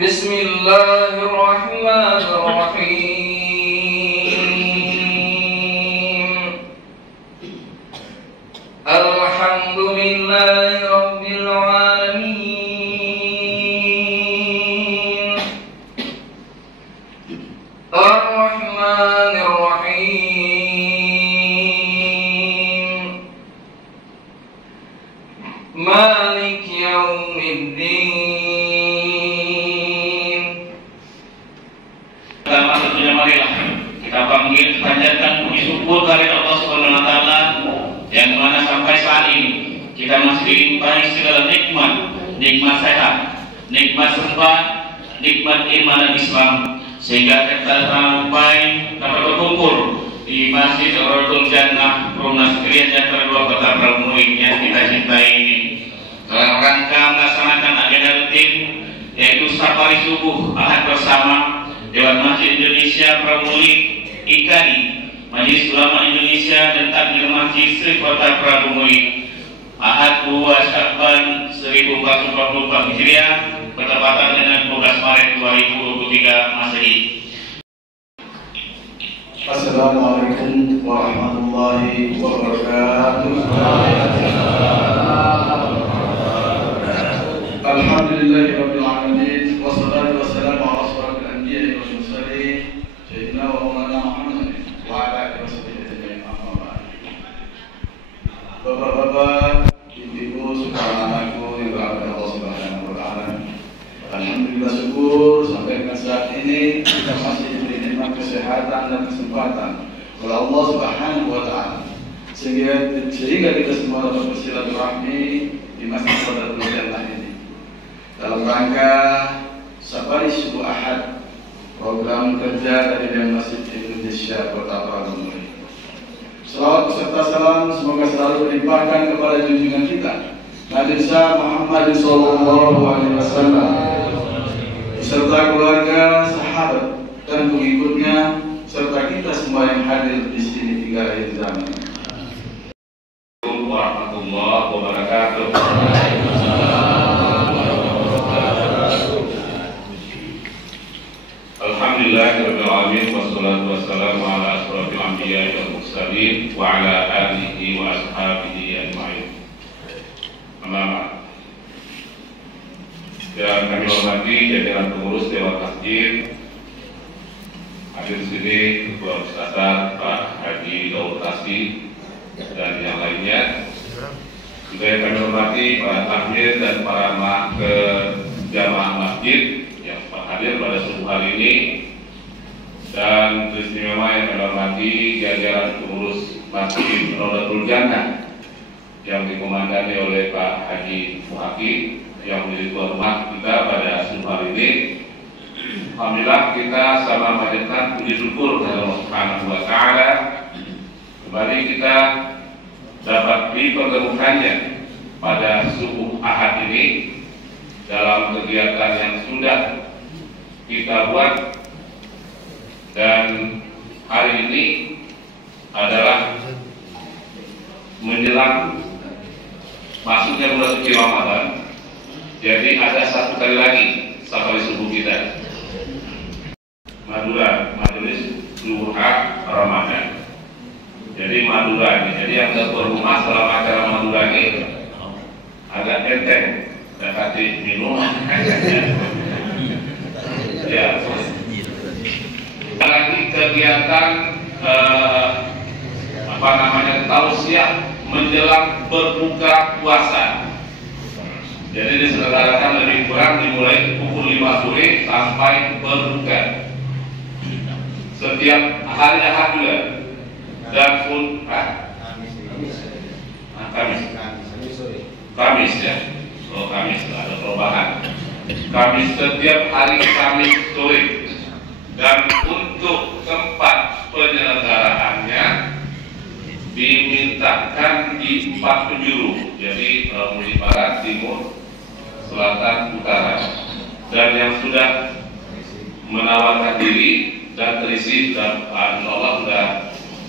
Bismillahirrahmanirrahim. Alhamdulillahirabbil alamin. Ar-Rahmanir-Rahim. Malik yaumiddin. Marilah kita panggil, panjatkan puji syukur kepada Allah Subhanahu wa taala yang mana sampai saat ini kita masih dilimpahi segala nikmat sehat, nikmat sempat, nikmat iman dan Islam, sehingga kita sampai dapat berkumpul di Masjid Raudhatul Jannah Rumah Sekalian Jantara 2 Kota Pramudik yang kita cintai ini dalam rangka melaksanakan agenda rutin yaitu safari subuh Ahad bersama Dewan Masjid Indonesia Pramudik IKI, Majelis Ulama Indonesia dan Takmir Masjid Kota Pramudik Ahad 2 Syakban 1444 Hijriah bertepatan dengan 12 Maret 2023 Masehi. Assalamualaikum warahmatullahi wabarakatuh. Alhamdulillahirabbil alamin wassalatu wassalamu ala asyrafil anbiya'i wal mursalin sayyidina wa maulana Muhammad wa ala alihi washabihi ajma'in. Amma ba'd. Bapak-bapak, ibu-ibu, saudara-saudaraku yang berada Allah Subhanahu wa taala. Alhamdulillah syukur sampai dengan saat ini kita masih diberi nikmat kesehatan dan kesempatan oleh Allah Subhanahu wa taala. Sehingga kita semua dapat bersilaturahmi di Masjid Raudhatul Jannah ini. Dalam rangka safari subuh Ahad, program kerja dari Dewan Masjid Indonesia Kota Pramudik. Salawat beserta salam semoga selalu dilimpahkan kepada junjungan kita Nabi Muhammad sallallahu alaihi wasallam beserta keluarga, sahabat dan pengikutnya serta kita semua yang hadir di sini hingga akhir zaman. Assalamualaikum warahmatullahi wabarakatuh. Alhamdulillahirabbil alamin wassalatu wassalamu ala asyrafil anbiya'i wal mursalin wa ala alihi wa ashabihi ajma'in. Amma ba'd. Yang kami hormati jajaran pengurus Dewan Masjid, hadir di sini Ketua Ustadzah Pak Haji Daud Tasdi dan yang lainnya, Yang kami hormati para takmir dan para jamaah masjid yang hadir pada subuh hari ini, dan istimewa yang kami hormati jajaran pengurus Masjid Raudatul Jannah yang dikomandani oleh Pak Haji Muhaki yang menjadi tuan rumah kita pada subuh hari ini. Alhamdulillah kita sama panjatkan puji syukur kepada Allah Subhanahu wa taala. Kembali kita dapat dipertemukannya pada subuh Ahad ini dalam kegiatan yang sudah kita buat, dan hari ini adalah menjelang masuknya bulan suci Ramadan. Jadi ada satu kali lagi safari subuh kita, Madura, Majelis Duha Ramadan. Jadi Madura ini, jadi yang ketua rumah selama acara Madura ini agak enteng, dan kasih minum. Ya, lagi kegiatan tausiah menjelang berbuka puasa. Jadi diselenggarakan lebih kurang dimulai pukul 5 sore sampai berbuka setiap hari Ahad juga, dan Kamis ya. Oh, Kamis ada perubahan. Kamis setiap hari Kamis sore, dan untuk tempat penyelenggaraannya dimintakan di 4 penjuru. Jadi mulai barat, timur, selatan, utara. Dan yang sudah menawarkan diri dan terisi dan insya Allah sudah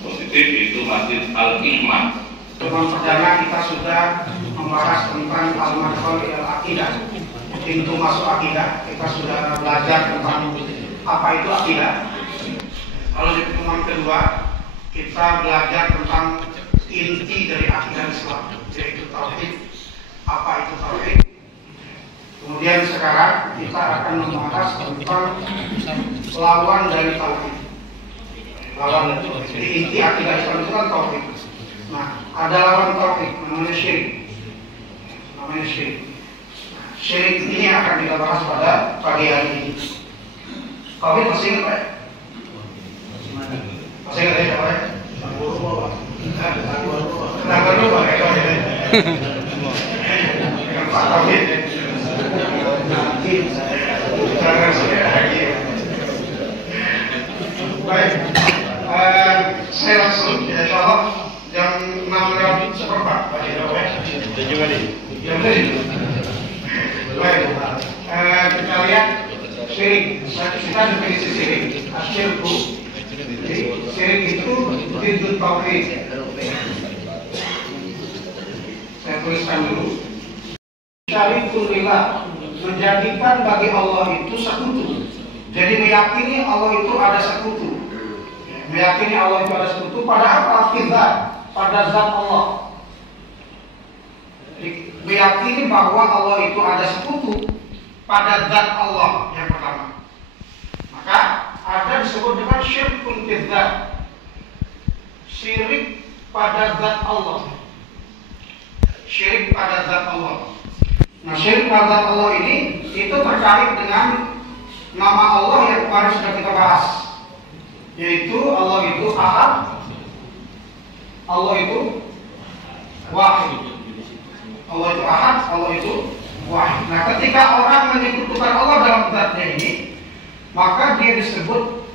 positif itu Masjid Al-Hikmah. Pertemuan perdana kita sudah membahas tentang al-madkhal al-aqidah, pintu masuk akidah. Kita sudah belajar tentang apa itu akidah. Lalu di pertemuan kedua kita belajar tentang inti dari akidah Islam, yaitu tauhid. Apa itu tauhid? Kemudian sekarang kita akan membahas tentang lawan dari tauhid. Lawan dari tauhid. Jadi inti akidah Islam itu kan tauhid. Nah, ada lawan tauhid namanya syirik. Namanya syirik. Syirik ini akan kita bahas pada pagi hari ini. Tauhid masih ingat Pak? Masih ingat ya Pak? Kenapa lupa ya? Pak Tauhid. Jangan sudah lagi. Baik, saya langsung ya insyaallah jam 6:04 Pak Joko ya. Baik, kita lihat syirik. Kita definisi syirik. Asyirku. Syirik itu bid'ut tauhid. Saya tuliskan dulu. Syarikul lillah, menjadikan bagi Allah itu sekutu. Jadi meyakini Allah itu ada sekutu. Meyakini Allah itu ada sekutu pada apa? Zat, pada zat Allah. Jadi, meyakini bahwa Allah itu ada sekutu pada zat Allah yang pertama. Maka ada disebut dengan syirkun bidzat. Syirik pada zat Allah. Syirik pada zat Allah. Nah, syirik pada zat Allah ini itu terkait dengan nama Allah yang kemarin sudah kita bahas, yaitu Allah itu Ahad, Allah itu Wahid. Allah itu Ahad, Allah itu Wahid. Nah, ketika orang menyekutukan Allah dalam zatnya ini, maka dia disebut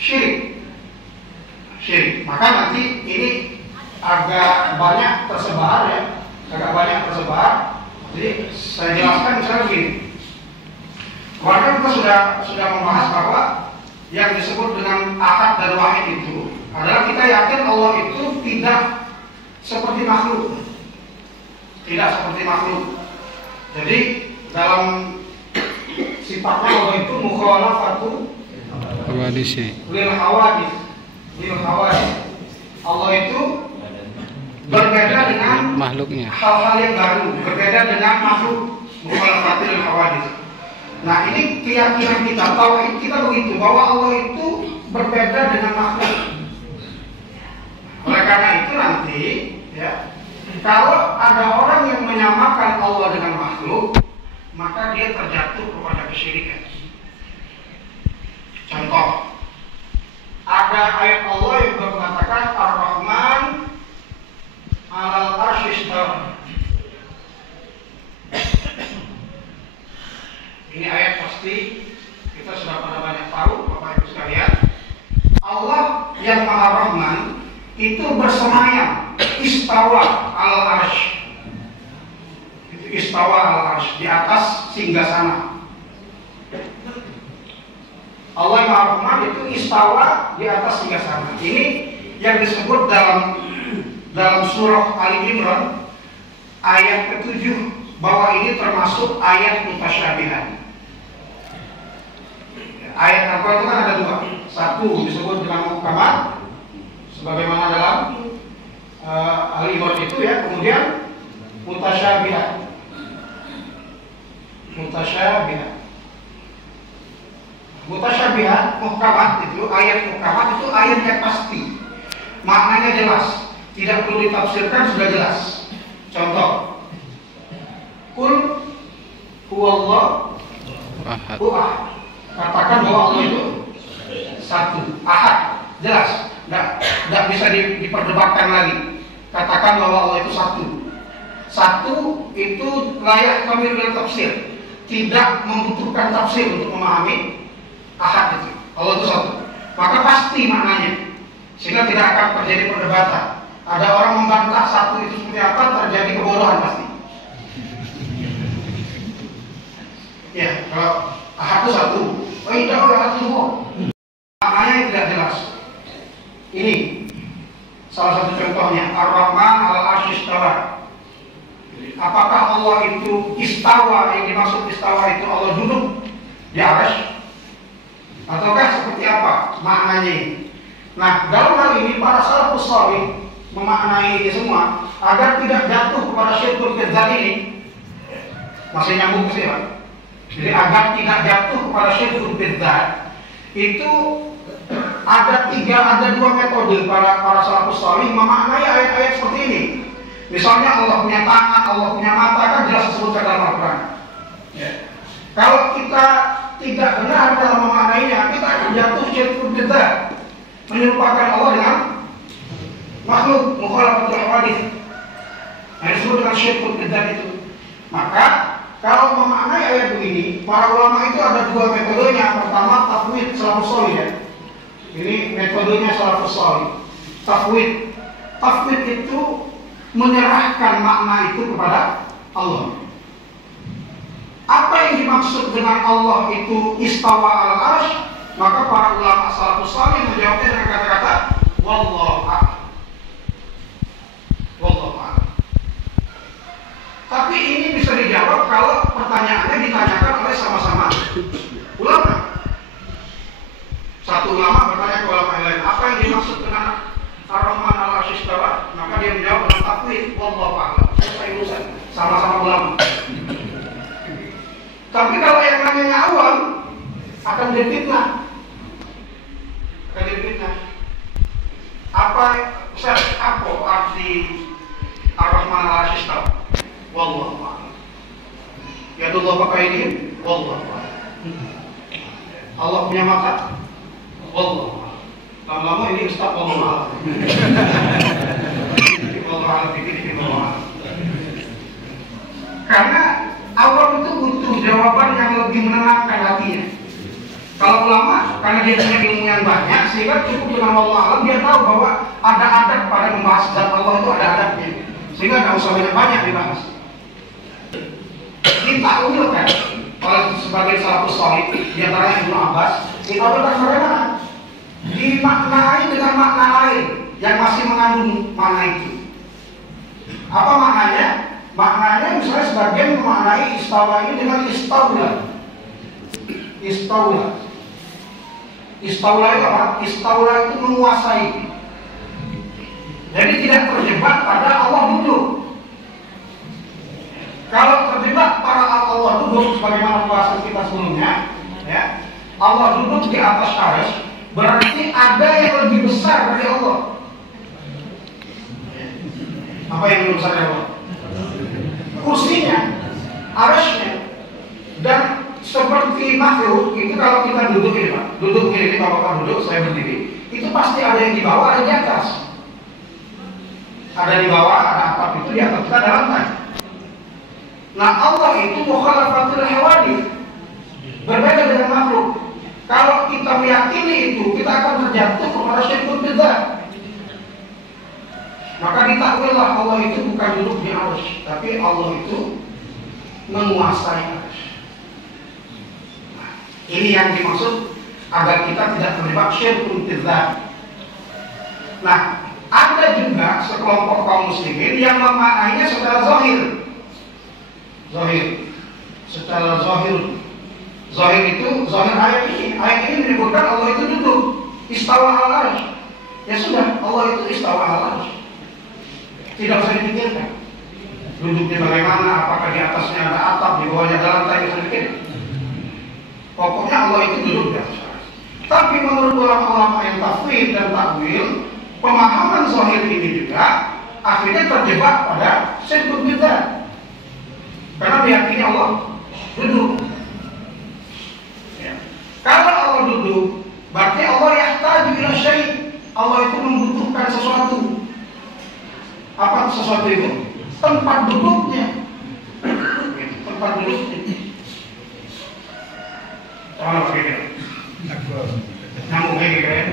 syirik. Syirik. Maka nanti ini agak banyak tersebar ya, Jadi saya jelaskan misalnya begini. Kemarin kita sudah membahas bahwa yang disebut dengan Ahad dan Wahid itu adalah kita yakin Allah itu tidak seperti makhluk. Tidak seperti makhluk. Jadi dalam sifatnya Allah itu mukhalafatu lil hawadits. Allah itu berbeda dengan makhluknya, hal-hal yang baru, berbeda dengan makhluk, mukhalafatu lil hawadits. Nah, ini keyakinan kita, tauhid kita begitu, bahwa Allah itu berbeda dengan makhluk. Oleh karena itu nanti ya Kalau ada orang yang menyamakan Allah dengan makhluk, maka dia terjatuh kepada kesyirikan. Contoh, ada ayat Allah yang mengatakan Ar-Rahman 'alal 'arsy istawa. Ini ayat pasti kita sudah pada banyak tahu, Bapak Ibu sekalian. Allah yang Maha Rahman itu bersemayam, istawa al-'arsy. Itu istawa al-'arsy, di atas singgasana. Allah yang Maha Rahman itu istawa di atas singgasana. Ini yang disebut dalam surah Ali Imran ayat ke-7 bahwa ini termasuk ayat mutasyabihat. Ayat Al-Quran itu kan ada dua. Satu disebut dengan muhkamat, sebagaimana dalam Ali Imran itu ya. Kemudian mutasyabihat. Mutasyabihat, muhkamat itu ayat muhkamat itu ayat yang pasti, maknanya jelas, tidak perlu ditafsirkan, sudah jelas. Contoh, Qul huwallahu ahad. Katakan bahwa Allah itu satu, ahad, jelas, tidak bisa diperdebatkan lagi. Katakan bahwa Allah itu satu. Satu itu layak kami dengan tafsir, tidak membutuhkan tafsir untuk memahami ahad itu. Allah itu satu, maka pasti maknanya, sehingga tidak akan terjadi perdebatan. Ada orang membantah satu itu seperti apa, terjadi kebodohan pasti. Ya, kalau ahad itu satu, tidak ahad itu maknanya tidak jelas. Ini salah satu contohnya, Ar-Rahman 'alal 'arsy istawa. Apakah Allah itu istawa, yang dimaksud istawa itu Allah duduk di arsy, ataukah seperti apa maknanya? Nah, dalam hal ini para salafus shalih memaknai ini semua agar tidak jatuh kepada syirkul bidzat ini. Masih nyambung ke sini, Pak. Jadi agar tidak jatuh kepada syirkul bidzat itu ada dua metode para salafus shalih memaknai ayat-ayat seperti ini. Misalnya Allah punya tangan, Allah punya mata, kan jelas disebutkan dalam Al-Quran. Ya. Kalau kita tidak benar dalam memaknainya, kita akan jatuh syirkul bidzat, menyerupakan Allah dengan makhluk, mukhalafatul hawadits. Nah, disebut dengan syirkul bidzat itu. Maka kalau memaknai ayat begini, para ulama itu ada dua metodenya. Pertama, tafwid salafus shalih ya. Ini metodenya salafus shalih. Tafwid itu menyerahkan makna itu kepada Allah. Apa yang dimaksud dengan Allah itu istawa al-'arsy? Maka para ulama salafus shalih menjawabnya dengan kata-kata wallahu a'lam. Wallahu a'lam. Tapi ini bisa dijawab kalau pertanyaannya ditanyakan oleh sama-sama ulama. Satu ulama bertanya ke ulama lain, apa yang dimaksud dengan Ar-Rahman 'alal 'arsy istawa? Maka dia menjawab dengan tafwid wallahu a'lam. Selesai urusan, sama-sama ulama. Tapi kalau yang namanya awam akan difitnah. Apa arti Ar-Rahman 'alal 'arsy istawa? Wallahu a'lam. Yadullah pakai ini, wallahu a'lam. Allah punya mata, wallahu a'lam. Lama-lama ini ustaz wallahu a'lam. Wallahu a'lam ini wallahu a'lam. Karena awam itu butuh jawaban yang lebih menenangkan hatinya. Kalau ulama, karena dia punya ilmu yang banyak, sehingga cukup dengan wallahu a'lam, dia tahu bahwa ada adab pada membahas zat Allah itu ada adabnya, sehingga nggak usah banyak dibahas. Ditakwilkan oleh sebagian salafus shalih, di antaranya Ibnu Abbas, ditakwilkan bagaimana? Dimaknai dengan makna lain yang masih mengandung makna itu. Apa maknanya? Maknanya misalnya sebagian memaknai istawa ini dengan istawla. Istawla itu apa? Istawla itu menguasai. Jadi tidak terjebak pada Allah duduk. Kalau terjebak pada Allah duduk, sebagaimana pembahasan kita sebelumnya, ya, Allah duduk di atas arsy, berarti ada yang lebih besar dari Allah. Apa yang belum sadar? Kursinya, arasnya, dan seperti makhluk itu kalau kita duduk ini Pak, duduk ini kalau duduk saya berdiri, itu pasti ada yang di bawah, ada yang di atas. Ada di bawah, ada atap itu di atas kita ada lantai. Nah Allah itu mukhalafatul hawadits, berbeda dengan makhluk. Kalau kita meyakini itu, kita akan terjatuh kepada syirkun bidzat. Maka ditakwillah Allah itu bukan duduk di arsy, tapi Allah itu menguasai arsy. Nah, ini yang dimaksud agar kita tidak terjebak syirkun bidzat. Nah, ada juga sekelompok kaum muslimin yang memaknainya secara zahir. Secara zahir. Zahir itu, zahir ayat ini menyebutkan Allah itu duduk istawa al-arsy. Ya sudah, Allah itu istawa al-arsy. Tidak usah dipikirkan duduknya bagaimana, apakah di atasnya ada atap, di bawahnya ada lantai, bisa dipikirkan. Pokoknya Allah itu duduk di atas. Tapi menurut ulama-ulama yang tafwid dan takwil, pemahaman zahir ini juga akhirnya terjebak pada syirkun bidzat. Karena meyakini Allah duduk. Kalau Allah duduk, berarti Allah yahtaju ila syai'. Allah itu membutuhkan sesuatu. Apa sesuatu itu? Tempat duduknya. Tempat duduknya. Kalau begini, nyambung kayak gitu ya.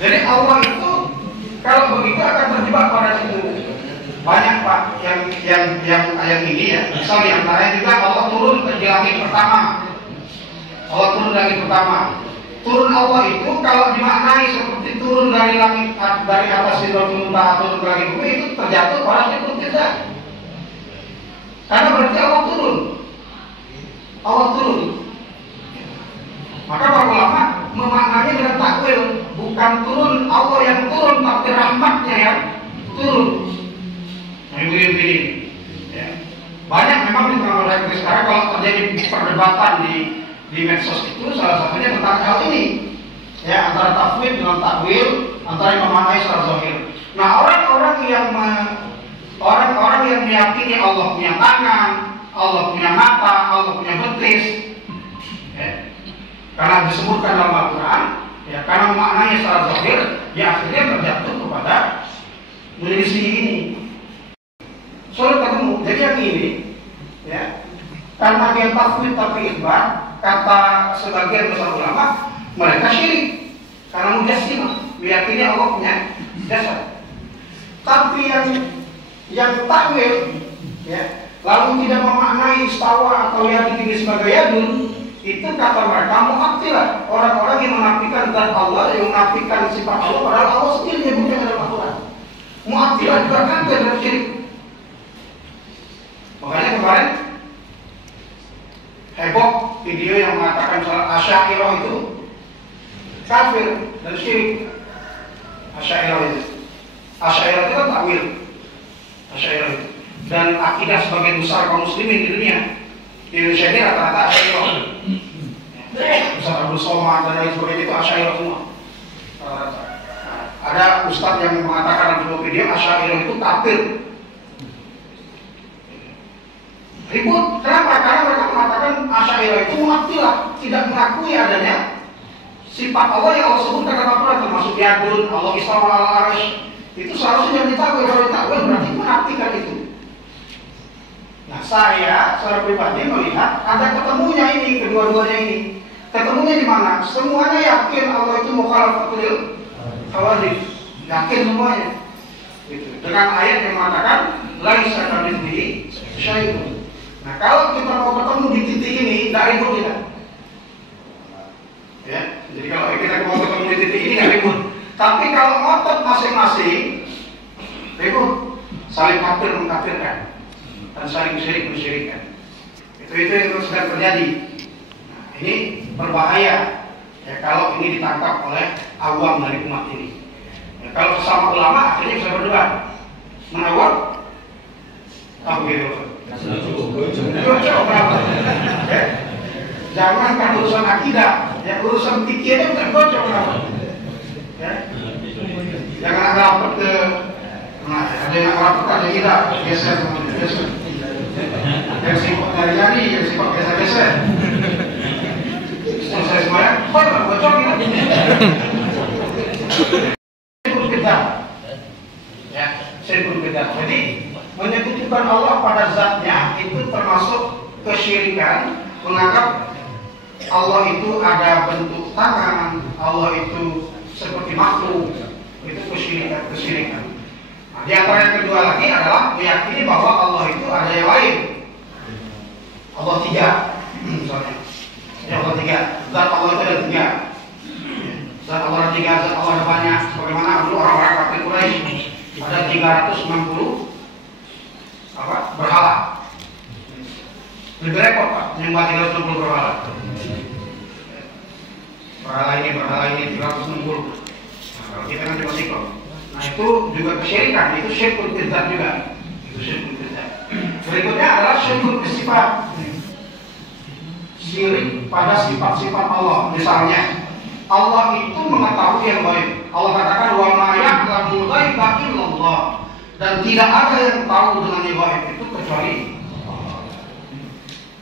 Jadi Allah itu kalau begitu akan terjebak pada situ. Banyak Pak yang ini ya. Misal diantaranya juga Allah turun ke langit pertama. Allah turun langit pertama. Turun Allah itu kalau dimaknai seperti turun dari langit, dari atas Sidratul Muntaha turun ke langit bumi, itu terjatuh pada syirkun bidzat. Karena berarti Allah turun. Allah turun. Maka para ulama memaknainya dengan takwil, bukan turun Allah yang turun, tapi rahmatnya yang turun. Begini. Ya. Banyak memang di tengah masyarakat sekarang kalau terjadi perdebatan di medsos itu salah satunya tentang hal ini. Ya, antara tafwid dengan takwil, antara yang memaknai secara zahir. Nah, orang-orang yang meyakini Allah punya tangan, Allah punya mata, Allah punya betis, ya, karena disebutkan dalam Al-Quran, ya, karena memaknai secara zahir, ya akhirnya terjatuh kepada menyelisih ini. Sulit ketemu. Jadi yang ini, ya, karena dia tafwid tapi isbat, kata sebagian besar ulama, mereka syirik karena mujassimah, meyakini Allah punya jasad. Tapi yang takwil, ya, lalu tidak memaknai istawa atau yadun ini sebagai yadun, itu kata mereka mu'attilah, orang-orang yang menafikan zat Allah, yang menafikan sifat Allah, padahal Allah sendiri menyebutnya dalam Al-Quran. Mu'attilah juga kan dari syirik. Makanya kemarin heboh video yang mengatakan soal Asy'ariyah itu kafir dan syirik. Asy'ariyah itu kan takwil. Asy'ariyah itu. Dan akidah sebagian besar kaum muslimin di dunia. Di Indonesia ini rata-rata Asy'ariyah. Ustaz Abdul Somad dan lain sebagainya itu Asy'ariyah semua. Ada ustaz yang mengatakan dalam video Asy'ariyah itu kafir. Ribut, kenapa? Karena mereka mengatakan Asy'ariyah itu mu'attilah, tidak mengakui adanya sifat Allah yang Allah sebutkan dalam Al-Quran, termasuk yadun, Allah istawa al-arsy. Itu seharusnya yang ditakwil, kalau ditakwil berarti menafikan itu. Nah, saya secara pribadi melihat ada ketemunya ini, kedua-duanya ini. Ketemunya di mana? Semuanya yakin Allah itu mukhalafatul hawadits, yakin semuanya. Gitu. Dengan ayat yang mengatakan laisa kamitslihi syai'un. Nah, kalau kita mau ketemu di titik ini, tidak ribut kita. Ya, jadi kalau kita mau ketemu di titik ini, tidak ribut. Tapi kalau ngotot masing-masing, ribut, saling kafir mengkafirkan, dan saling syirik mensyirikkan. Itu yang sedang terjadi. Nah, ini berbahaya. Ya, kalau ini ditangkap oleh awam dari umat ini. Ya, kalau sesama ulama, akhirnya bisa berdebat. Menawar, apa gitu? Jangankan urusan akidah, ya urusan fikihnya udah bocor. Ya. Jangan ada rapat ke, nah, ada yang rapat ada yang tidak, geser. Yang sibuk nyari-nyari, yang sibuk geser-geser. Selesai semuanya, bocor gitu. Syirkul bidah. Ya, syirkul bidah. Jadi menyekutukan Allah pada zatnya itu termasuk kesyirikan, menganggap Allah itu ada bentuk tangan, Allah itu seperti makhluk, itu kesyirikan. Nah, di antara yang kedua lagi adalah meyakini bahwa Allah itu ada yang lain. Allah tiga, misalnya. Ya Allah tiga, zat Allah itu ada tiga. Zat Allah ada tiga, zat Allah ada banyak. Sebagaimana dulu orang-orang kafir Quraisy ada 360 berhala. Lebih repot Pak, menyembah 360 berhala. Berhala ini 360. Nah, kalau kita kan cuma sikap. Nah itu juga kesyirikan, itu syirkul bidzat juga. Itu syirkul bidzat. Berikutnya adalah syirkul sifat. Syirik pada sifat-sifat Allah. Misalnya Allah itu mengetahui yang gaib. Allah katakan wa ma ya'lamul ghaiba illallah. Dan tidak ada yang tahu dengan yang gaib itu kecuali Allah.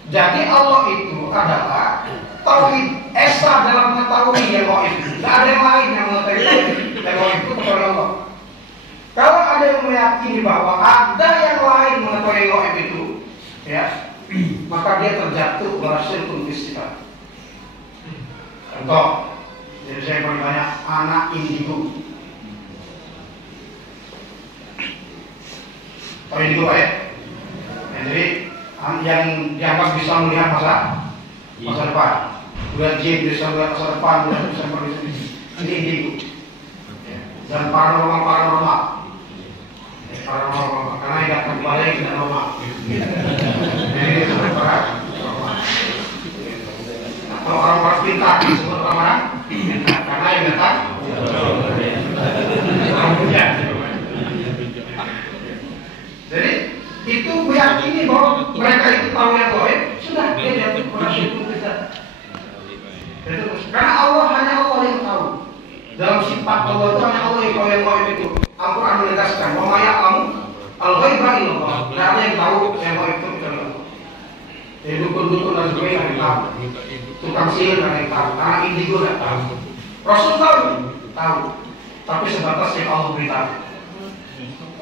Jadi Allah itu adalah tauhid esa dalam mengetahui yang gaib. Tidak ada yang lain yang mengetahui yang gaib itu kecuali Allah. Kalau ada yang meyakini bahwa ada yang lain mengetahui yang gaib itu, ya, maka dia terjatuh pada syirkul sifat. Contoh, jadi saya paling banyak anak indigo. Tahu indigo ya? Jadi yang dianggap bisa melihat masa depan. Bulan Jin bisa melihat masa depan, bulan Desember bisa. Ini indigo. Dan paranormal. Karena tidak kembali tidak normal. Ini disebut paranormal. Atau orang-orang pintar disebut orang pintar karena yang datang orang punya. Jadi itu meyakini bahwa mereka itu tahu yang gaib, sudah dia jatuh pada syirkul bidzat. Karena Allah hanya Allah yang tahu. Dalam sifat Allah itu hanya Allah yang tahu yang gaib itu. Al-Quran menegaskan wa ma ya'lamu al-ghaiba illallah. Tidak ada yang tahu yang gaib itu kecuali Allah. Jadi dukun-dukun dan sebagainya yang tahu. Tukang sihir dan yang tahu. Karena indigo tidak tahu. Rasul tahu. Tapi sebatas yang Allah beritahu.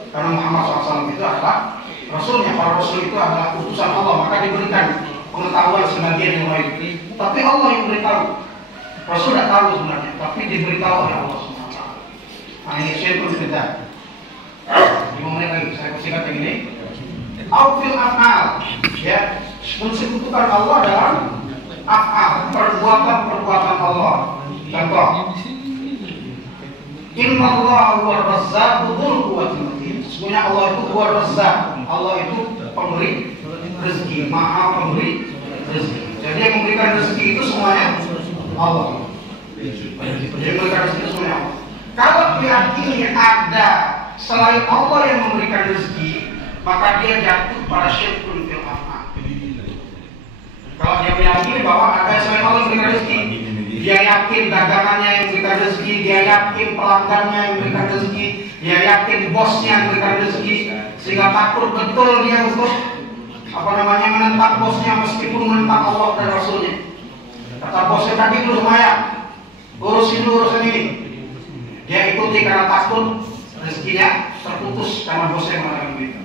Karena Muhammad SAW itu adalah Rasulnya. Para Rasul itu adalah utusan Allah, maka diberikan pengetahuan sebagian yang gaib. Tapi Allah yang beritahu. Rasul tidak tahu sebenarnya, tapi diberitahu oleh Allah SWT. Nah ini syirkul bidzat. 5 menit lagi, saya persingkat yang ini. Aufil af'al, ya, mensekutukan Allah dalam af'al, perbuatan Allah. Contoh, Inna Allah huwa razzaqu dzul quwwatil matin. Sesungguhnya Allah itu huwa razzaq. Allah itu pemberi rezeki, maha pemberi rezeki. Jadi yang memberikan rezeki itu semuanya Allah. Jadi memberikan rezeki itu semuanya Allah. Kalau meyakini ada selain Allah yang memberikan rezeki, maka dia jatuh pada syirkul fil af'al. Kalau dia meyakini bahwa ada selain Allah yang memberikan rezeki, dia yakin dagangannya yang memberikan rezeki, dia yakin pelanggannya yang memberikan rezeki, dia yakin bosnya yang memberikan rezeki, sehingga takut betul dia untuk menentang bosnya meskipun menentang Allah dan Rasulnya. Kata bosnya tadi dulu semuanya, urusan ini. Dia ikuti karena takut rezekinya terputus karena bosnya mengatakan begitu.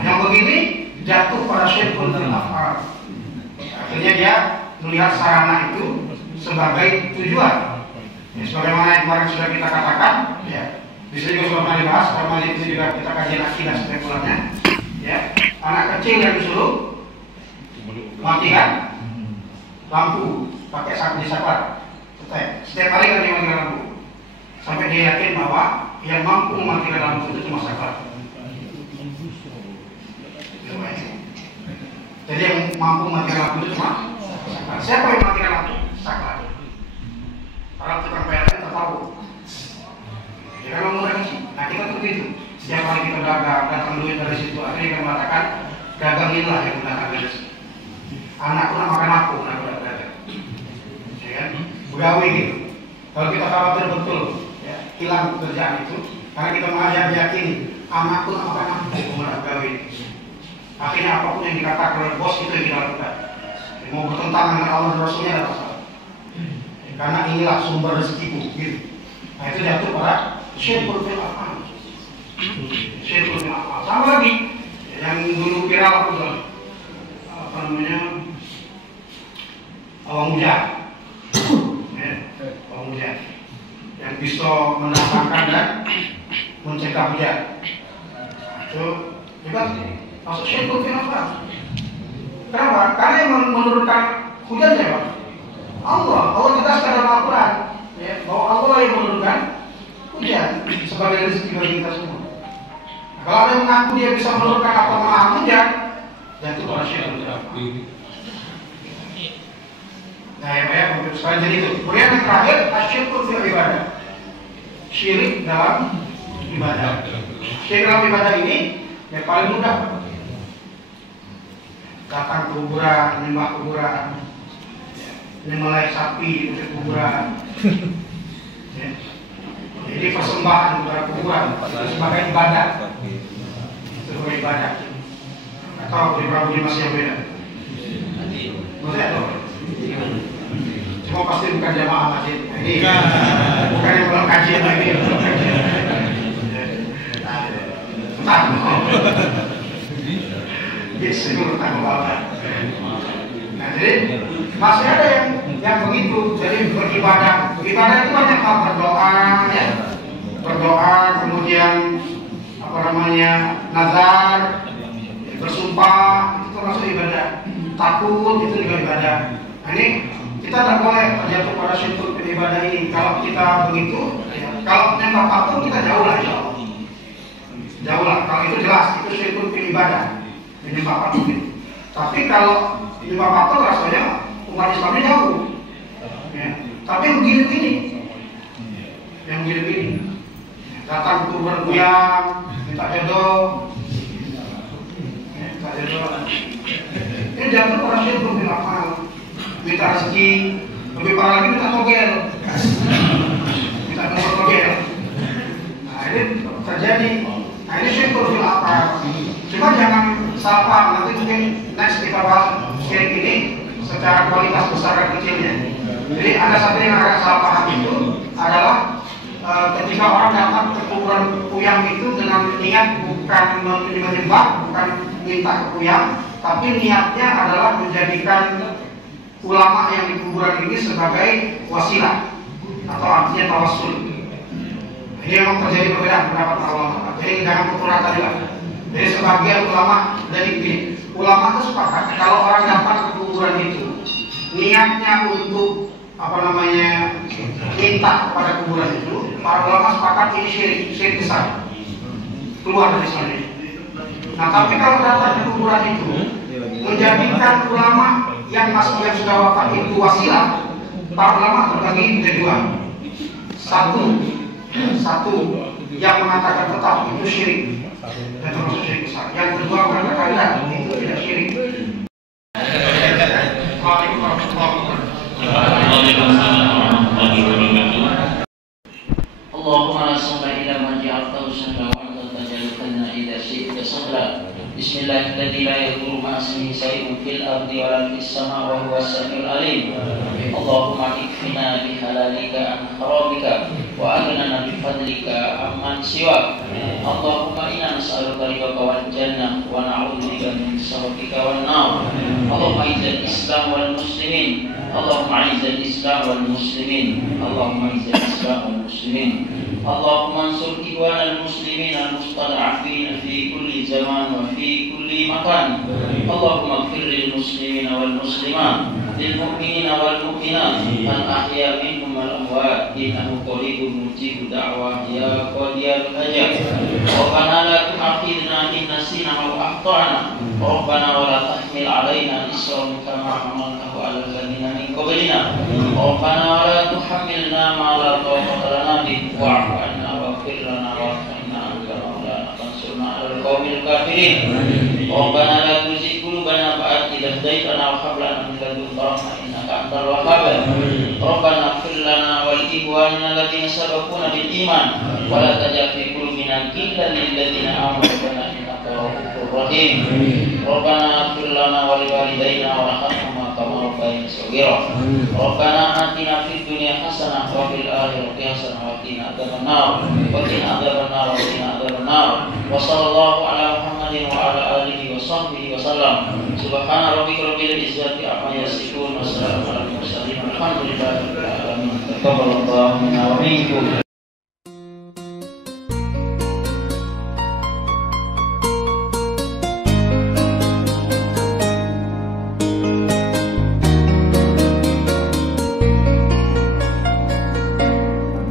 Yang begini jatuh pada syirkul af'al. Akhirnya dia melihat sarana itu sebagai tujuan. Ya, sebagaimana yang kemarin sudah kita katakan, ya, di sini juga sudah pernah dibahas, karena di sini juga kita kajian akidah setiap bulannya. Ya, anak kecil yang disuruh matikan lampu pakai sabun disapar. Setiap hari kan dia matikan lampu. Sampai dia yakin bahwa yang mampu mematikan lampu itu cuma saklar. Jadi yang mampu mematikan lampu itu cuma saklar. Siapa yang mematikan lampu? Saklar. Para tukang PLN tertahu. Ya kan memudahkan sih. Nah kita tuh begitu. Setiap kali kita datang duit dari situ, akhirnya kita mengatakan daganginlah yang mendatang rezeki. Anak pun makan aku, anak dagang. Ya kan? Begawi gitu. Kalau kita khawatir betul. hilang pekerjaan itu karena kita meyakini anak pun akan kawin. Akhirnya apapun yang dikatakan oleh bos itu yang kita lakukan. Mau bertentangan dengan Allah dan Rasulnya ada masalah. Karena inilah sumber rezekiku. Gitu. Nah itu jatuh pada syirkul fil af'al. Syirkul fil af'al. Sama lagi yang dulu viral apa namanya awang hujan. Awang hujan yang bisa mendatangkan dan mencegah hujan. Itu juga masuk syirkul fil af'al. Kenapa? Karena yang menurunkan hujan siapa? Allah jelaskan dalam Al-Quran ya, bahwa Allah yang menurunkan hujan sebagai rezeki bagi kita semua. Nah, kalau ada yang mengaku dia bisa menurunkan atau menahan hujan, dan itu pada syirik. Nah ya, sekali jadi itu. Kemudian yang terakhir, asyirku fil ibadah. Syirik dalam ibadah. Syirik dalam ibadah ini yang paling mudah. Datang ke kuburan, menyembah kuburan, menyembelih sapi di kuburan. Ya. Jadi persembahan kepada kuburan itu sebagai ibadah. Sebagai ibadah. Atau di Prabu masih yang beda. Maksudnya apa? Cuma pasti bukan jamaah masjid. Ini bukan yang belum kajian lagi. Nah, jadi masih ada yang begitu. Jadi beribadah. Ibadah itu banyak hal, berdoa, ya. Berdoa, kemudian apa namanya nazar, bersumpah, itu termasuk ibadah. Takut itu juga ibadah. Nah, ini kita tidak boleh terjatuh pada syirkul ibadah ini. Kalau kita begitu, ya, kalau menyembah patung kita jauh lah, insya Allah. Jauh lah. Kalau itu jelas, itu syirkul ibadah. Menyembah patung itu. Tapi kalau menyembah patung rasanya umat Islamnya jauh. Ya. Tapi yang begini, yang begini, datang ke kuburan kuyang, minta jodoh, ini jatuh pada syirkul fil af'al. Minta rezeki, lebih parah lagi minta togel, minta nomor togel. Nah ini terjadi. Nah ini syirkul fil af'al. Cuma jangan salah paham, nanti mungkin next kita bahas syirik ini secara kualitas besar dan kecilnya. Jadi ada satu yang agak salah paham itu adalah ketika orang datang ke kuburan kuyang itu dengan niat bukan menyembah, bukan minta ke kuyang, tapi niatnya adalah menjadikan ulama yang di kuburan ini sebagai wasilah atau artinya tawassul. Ini memang terjadi perbedaan pendapat ulama. Jadi jangan pukul rata juga. Jadi sebagian ulama dari ini, ulama itu sepakat kalau orang datang ke kuburan itu niatnya untuk apa namanya minta kepada kuburan itu, para ulama sepakat ini syirik besar, keluar dari sana. Nah tapi kalau datang ke kuburan itu menjadikan ulama yang sudah wafat itu wasilah, para ulama terbagi menjadi dua. Satu yang mengatakan tetap itu syirik dan termasuk syirik besar. Yang kedua mengatakan tidak, itu tidak syirik. Waalaikumsalam warahmatullahi wabarakatuh. Allahumma la sahla illa ma ja'altahu sahla wa anta taj'alul idza syi'ta sahla. Bismillahirrahmanirrahim. La yadurru ma ismihi shay'un fil ardi wa la fis sama' wa huwas samiul alim. Allahumma ikfina bi halalika an haramika wa aghnana bi fadlika amman siwak. Allahumma inna nas'aluka ridhaka wal jannah wa na'udzubika min sakhatika wan nar. Allahumma izzil Islam wal muslimin. Allahumma izzil Islam wal muslimin. Allahumma izzil Islam wal muslimin. Allahumma ansur ikhwanal muslimin al-mustad'afin fi kulli zaman wa fi kulli makan. Allahumma ighfir lil muslimin wal muslimat, lil mu'minin wal mu'minat, al-ahya minhum wal amwat, innahu qaribun mujibud da'wah ya qadiyal hajat. Rabbana la tu'akhidhna in nasina aw akhtana. Rabbana wa la tahmil 'alaina isran kama hamaltahu 'alal ladzina min qablina. Rabbana wa la tuhammilna ma la taqata lana bihi wa'fu 'anna waghfir lana warhamna anta maulana fansurna 'alal qaumil kafirin. Rabbana la tuzigh qulubana ba'da idh hadaytana wa hab lana min ladunka rahmah innaka antal wahhab. Rabbana ighfir lana wa li ikhwanina alladziina sabaquna bil iman wa la taj'al fi qulubina ghillan lil ladziina amanu rabbana innaka ra'ufur rahim. Rabbana ighfir lana wa li walidayna warhamhuma kama rabbayana shaghira. Rabbana atina fid dunya hasanah wa fil akhirati hasanah wa qina adzabannar. Wa qina adzabannar wa qina adzabannar. Wa sallallahu ala Muhammadin wa ala alihi wa sahbihi wa sallam. Subhana rabbika rabbil izzati amma yasifun wa salamun alal mursalin. Alhamdulillahi rabbil alamin. Taqabbalallahu minna wa minkum.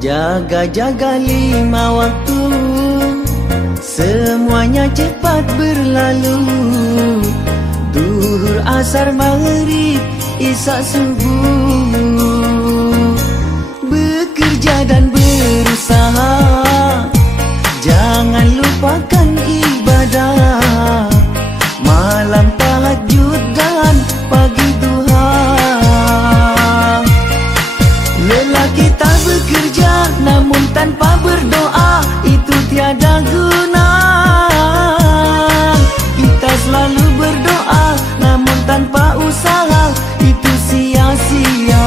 Jaga-jaga 5 waktu, semuanya cepat berlalu. Duhur, asar, maghrib, isya, subuh. Bekerja dan berusaha, jangan lupakan ibadah. Malam tahajud dan pagi duha. Lelaki tak bekerja namun tanpa berdoa, itu tiada guna. Kita selalu berdoa namun tanpa usaha, itu sia-sia.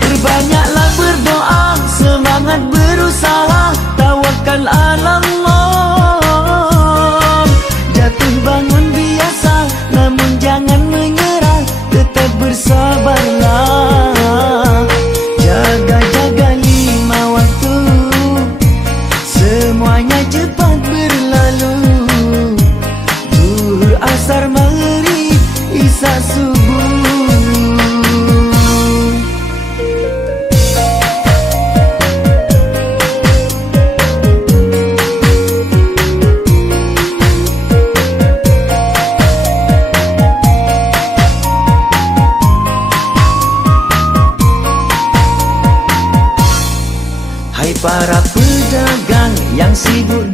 Perbanyaklah berdoa, semangat berusaha, tawakal ala Allah. Jatuh bangun biasa namun jangan menyerah, tetap bersabarlah. Jaga-jaga 5 waktu, semuanya cepat berlalu. Zuhur, asar, maghrib, isya, subuh. Hai para pedagang yang sibuk